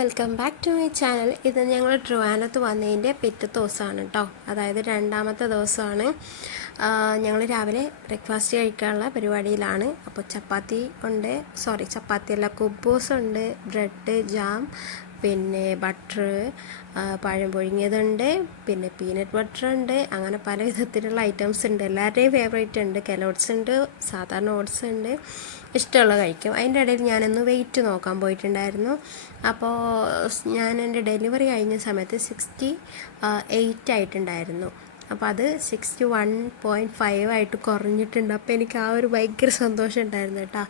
Welcome back to my channel. ഇത് ഞങ്ങൾ ട്രിവാൻഡ്രത്ത് വന്നതിൻ്റെ പിറ്റത്തെ ദിവസമാണ് കേട്ടോ, അതായത് രണ്ടാമത്തെ ദിവസമാണ്. ഞങ്ങൾ രാവിലെ ബ്രേക്ക്ഫാസ്റ്റ് കഴിക്കാനുള്ള പരിപാടിയിലാണ്. അപ്പോൾ ചപ്പാത്തിയല്ല, കുബൂസ് ഉണ്ട്, ബ്രെഡ്, ജാം, പിന്നെ ബട്ടർ, പഴം പുഴുങ്ങിയതുണ്ട്, പിന്നെ പീനട്ട് ബട്ടർ ഉണ്ട്. അങ്ങനെ പല വിധത്തിലുള്ള ഐറ്റംസ് ഉണ്ട്. എല്ലാവരുടെയും ഫേവറേറ്റ് ഉണ്ട്. കെലോട്ട്സ് ഉണ്ട്, സാധാരണ ഓട്സ് ഉണ്ട്, ഇഷ്ടമുള്ള കഴിക്കും. അതിൻ്റെ ഇടയിൽ ഞാനൊന്ന് വെയിറ്റ് നോക്കാൻ പോയിട്ടുണ്ടായിരുന്നു. അപ്പോൾ ഞാൻ എൻ്റെ ഡെലിവറി കഴിഞ്ഞ സമയത്ത് 68 ആയിട്ടുണ്ടായിരുന്നു. അപ്പോൾ അത് 61.5 ആയിട്ട് കുറഞ്ഞിട്ടുണ്ട്. അപ്പോൾ എനിക്ക് ആ ഒരു ഭയങ്കര സന്തോഷം ഉണ്ടായിരുന്നു കേട്ടോ.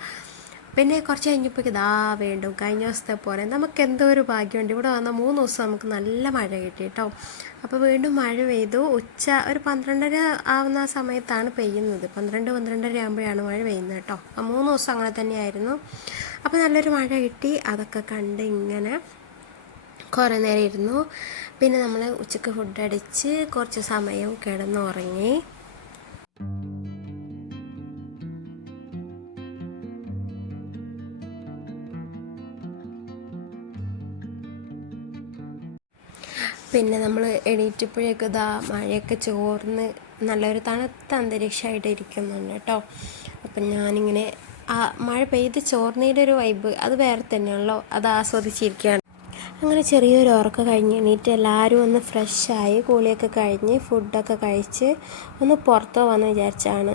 പിന്നെ കുറച്ച് കഴിഞ്ഞപ്പോൾ ഇതാ വീണ്ടും കഴിഞ്ഞ ദിവസത്തെ പോലെ നമുക്ക് എന്തോ ഒരു ഭാഗ്യമുണ്ട്. ഇവിടെ വന്ന 3 ദിവസം നമുക്ക് നല്ല മഴ കിട്ടി കേട്ടോ. അപ്പോൾ വീണ്ടും മഴ പെയ്തു. ഒരു 12:30 ആവുന്ന സമയത്താണ് പെയ്യുന്നത്. 12:30 ആകുമ്പോഴാണ് മഴ പെയ്യുന്നത് കേട്ടോ. 3 ദിവസം അങ്ങനെ തന്നെയായിരുന്നു. അപ്പോൾ നല്ലൊരു മഴ കിട്ടി. അതൊക്കെ കണ്ട് ഇങ്ങനെ കുറേ നേരം ഇരുന്നു. പിന്നെ നമ്മൾ ഉച്ചയ്ക്ക് ഫുഡ് അടിച്ച് കുറച്ച് സമയം കിടന്നുറങ്ങി. പിന്നെ നമ്മൾ എണീറ്റപ്പോഴേക്കും ഇതാ മഴയൊക്കെ ചോർന്ന് നല്ലൊരു തണുത്ത അന്തരീക്ഷമായിട്ട് ഇരിക്കുന്നുണ്ട് കേട്ടോ. അപ്പം ഞാനിങ്ങനെ ആ മഴ പെയ്ത് ചോർന്നയുടെ ഒരു വൈബ് അത് വേറെ തന്നെയാണല്ലോ, അത് ആസ്വദിച്ചിരിക്കുകയാണ്. അങ്ങനെ ചെറിയൊരു ഉറക്കം കഴിഞ്ഞ് എണീറ്റ് എല്ലാവരും ഒന്ന് ഫ്രഷായി കുളിയൊക്കെ കഴിഞ്ഞ് ഫുഡൊക്കെ കഴിച്ച് ഒന്ന് പുറത്ത് പോകാമെന്ന് വിചാരിച്ചാണ്.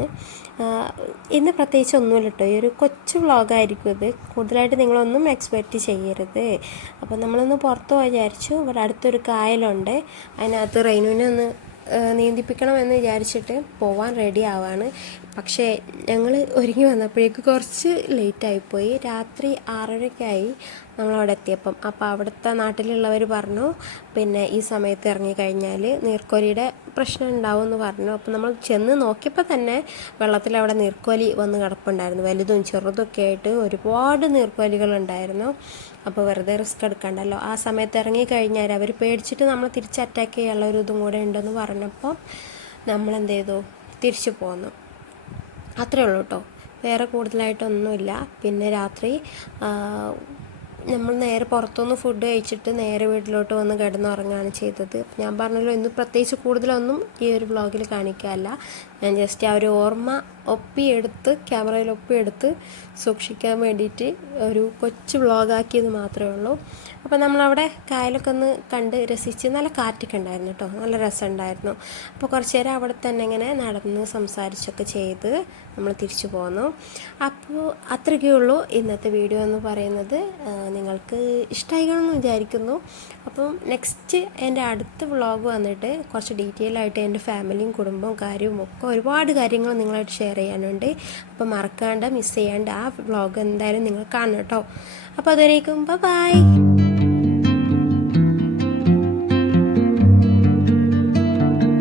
ഇന്ന് പ്രത്യേകിച്ച് ഒന്നുമില്ല കേട്ടോ. ഈ ഒരു കൊച്ചു വ്ളോഗായിരിക്കും ഇത്. കൂടുതലായിട്ട് നിങ്ങളൊന്നും എക്സ്പെക്റ്റ് ചെയ്യരുത്. അപ്പോൾ നമ്മളൊന്ന് പുറത്ത് പോയി വിചാരിച്ചു. ഇവിടെ അടുത്തൊരു കായലുണ്ട്, അതിനകത്ത് റെയിനുവിനെ ഒന്ന് നീന്തിപ്പിക്കണമെന്ന് വിചാരിച്ചിട്ട് പോവാൻ റെഡി ആവാണ്. പക്ഷേ ഞങ്ങൾ ഒരുങ്ങി വന്നപ്പോഴേക്ക് കുറച്ച് ലേറ്റായിപ്പോയി. രാത്രി 6:30 നമ്മളവിടെ എത്തിയപ്പം. അപ്പോൾ അവിടുത്തെ നാട്ടിലുള്ളവർ പറഞ്ഞു പിന്നെ ഈ സമയത്ത് ഇറങ്ങിക്കഴിഞ്ഞാൽ നീർക്കോലിയുടെ പ്രശ്നം ഉണ്ടാവും എന്ന് പറഞ്ഞു. അപ്പോൾ നമ്മൾ ചെന്ന് നോക്കിയപ്പോൾ തന്നെ വെള്ളത്തിൽ അവിടെ നീർക്കോലി വന്ന് കിടപ്പുണ്ടായിരുന്നു. വലുതും ചെറുതൊക്കെ ആയിട്ട് ഒരുപാട് നീർക്കോലികളുണ്ടായിരുന്നു. അപ്പോൾ വെറുതെ റിസ്ക് എടുക്കണ്ടല്ലോ. ആ സമയത്ത് ഇറങ്ങിക്കഴിഞ്ഞാൽ അവർ പേടിച്ചിട്ട് നമ്മൾ തിരിച്ച് അറ്റാക്ക് ചെയ്യാനുള്ള ഒരു ഇതും കൂടെ ഉണ്ടെന്ന് പറഞ്ഞപ്പോൾ നമ്മളെന്ത് ചെയ്തു, തിരിച്ചു പോന്നു. അത്രേ ഉള്ളൂ കേട്ടോ, വേറെ കൂടുതലായിട്ടൊന്നുമില്ല. പിന്നെ രാത്രി നമ്മൾ നേരെ പുറത്തുനിന്ന് ഫുഡ് കഴിച്ചിട്ട് നേരെ വീട്ടിലോട്ട് വന്ന് കിടന്നുറങ്ങുകയാണ് ചെയ്തത്. ഞാൻ പറഞ്ഞല്ലോ, ഇന്ന് പ്രത്യേകിച്ച് കൂടുതലൊന്നും ഈ ഒരു വ്ളോഗിൽ കാണിക്കാമല്ല. ഞാൻ ജസ്റ്റ് ആ ഒരു ഓർമ്മ ക്യാമറയിൽ ഒപ്പിയെടുത്ത് സൂക്ഷിക്കാൻ വേണ്ടിയിട്ട് ഒരു കൊച്ചു വ്ളോഗാക്കിയത് മാത്രമേ ഉള്ളൂ. അപ്പോൾ നമ്മളവിടെ കായലൊക്കെ ഒന്ന് കണ്ട് രസിച്ച് നല്ല കാറ്റൊക്കെ ഉണ്ടായിരുന്നു കേട്ടോ, നല്ല രസമുണ്ടായിരുന്നു. അപ്പോൾ കുറച്ച് നേരം അവിടെ തന്നെ ഇങ്ങനെ നടന്ന് സംസാരിച്ചൊക്കെ ചെയ്ത് നമ്മൾ തിരിച്ചു പോന്നു. അപ്പോൾ അത്രയ്ക്കേ ഉള്ളൂ ഇന്നത്തെ വീഡിയോ എന്ന് പറയുന്നത്. നിങ്ങൾക്ക് ഇഷ്ടമായിക്കണമെന്ന് വിചാരിക്കുന്നു. അപ്പം നെക്സ്റ്റ് എൻ്റെ അടുത്ത വ്ളോഗ് വന്നിട്ട് കുറച്ച് ഡീറ്റെയിൽ ആയിട്ട് എൻ്റെ ഫാമിലിയും കുടുംബവും കാര്യവും ഒക്കെ ഒരുപാട് കാര്യങ്ങൾ നിങ്ങളായിട്ട് ഷെയർ ചെയ്യാനുണ്ട്. അപ്പോൾ മറക്കാണ്ട് മിസ് ചെയ്യാണ്ട് ആ വ്ളോഗ് എന്തായാലും നിങ്ങൾ കാണണം കേട്ടോ. അപ്പോൾ അതുവരേക്കും ബൈ.